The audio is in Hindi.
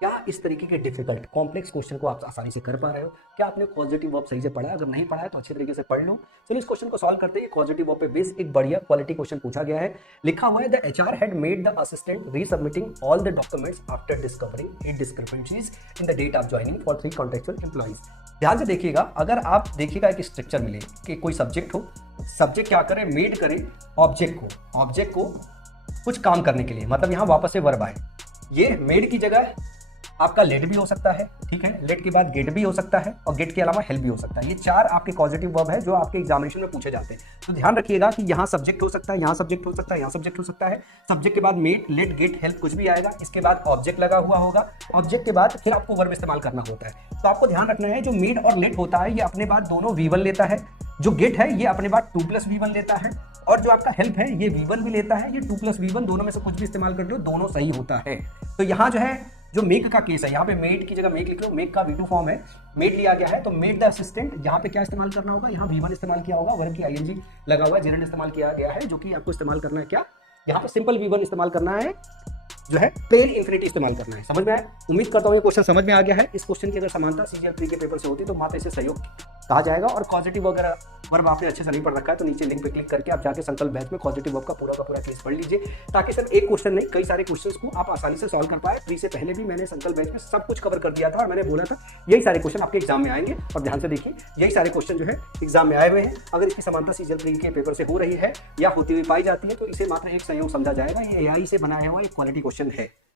क्या इस तरीके के डिफिकल्ट कॉम्प्लेक्स क्वेश्चन को आप आसानी से कर पा रहे हो? क्या आपने कॉजेटिव वर्ब सही से पढ़ा है? अगर नहीं पढ़ा है तो अच्छे तरीके से पढ़ लो। चलिए इस क्वेश्चन को सॉल्व करते हैं। कॉजेटिव वर्ब पे बेस एक बढ़िया क्वालिटी क्वेश्चन पूछा गया है। लिखा हुआ है the HR had made the assistant resubmitting all the documents after discovering at discrepancies in the date of joining for 3 contractual employees. ध्यान से देखिएगा, अगर आप देखिएगा एक स्ट्रक्चर मिले कि कोई सब्जेक्ट हो, सब्जेक्ट क्या करे, मेड करे ऑब्जेक्ट को कुछ काम करने के लिए, मतलब यहाँ वापस से वर्ब आए। ये मेड की जगह आपका लेट भी हो सकता है, ठीक है, लेट के बाद गेट भी हो सकता है और गेट के अलावा हेल्प भी हो सकता है। ये 4 आपके पॉजिटिव वर्ब है जो आपके एग्जामिनेशन में पूछे जाते हैं। तो ध्यान रखिएगा कि यहाँ सब्जेक्ट हो सकता है, यहाँ सब्जेक्ट हो सकता है, यहाँ सब्जेक्ट हो सकता है। सब्जेक्ट के बाद मेट, लेट, गेट, हेल्प कुछ भी आएगा। इसके बाद ऑब्जेक्ट लगा हुआ होगा। ऑब्जेक्ट के बाद फिर आपको वर्ब इस्तेमाल करना होता है। तो आपको ध्यान रखना है, जो मेट और लेट होता है ये अपने बाद दोनों V1 लेता है। जो गेट है ये अपने बाद 2 + V1 लेता है। और जो आपका हेल्प है ये V1 भी लेता है, ये 2 + V1 दोनों में से कुछ भी इस्तेमाल कर लो, दोनों सही होता है। तो यहाँ जो है, जो मेक का केस है, यहाँ पे मेड की जगह मेक लिख लो, मेक का V2 फॉर्म है, मेड लिया गया है। तो मेड द असिस्टेंट, यहाँ पे क्या इस्तेमाल करना होगा, यहाँ V1 इस्तेमाल किया होगा, वर्ब की ING लगा हुआ है, जेरेंट इस्तेमाल किया गया है, जो कि आपको इस्तेमाल करना है क्या, यहाँ पे सिंपल V1 इस्तेमाल करना है, जो है प्लेन इंफिनिटी इस्तेमाल करना है। समझ में आया? उम्मीद करता हूँ ये क्वेश्चन समझ में आ गया है। इस क्वेश्चन की अगर समानता CGL 3 के पेपर से होती तो मात्र इसे सहयोग कहा जाएगा। और पॉजिटिव वगैरह वर्ब आपने अच्छे से नहीं पढ़ रखा है तो नीचे लिंक पे क्लिक करके आप जाके संकल्प बैच में पॉजिटिव वर्ब का पूरा केस पढ़ लीजिए, ताकि सिर्फ एक क्वेश्चन नहीं कई सारे क्वेश्चंस को आप आसानी से सॉल्व कर पाए। प्री से पहले भी मैंने संकल्प बैच में सब कुछ कवर कर दिया था और मैंने बोला था यही सारे क्वेश्चन आपके एग्जाम में आएंगे। और ध्यान से देखिए, यही सारे क्वेश्चन जो है एग्जाम में आए हुए हैं। अगर इसकी समानता CGL 3 के पेपर से हो रही है या होती हुई पाई जाती है तो इसे मात्र एक सहयोग समझा जाएगा। ये AI से बनाया हुआ एक क्वालिटी क्वेश्चन है।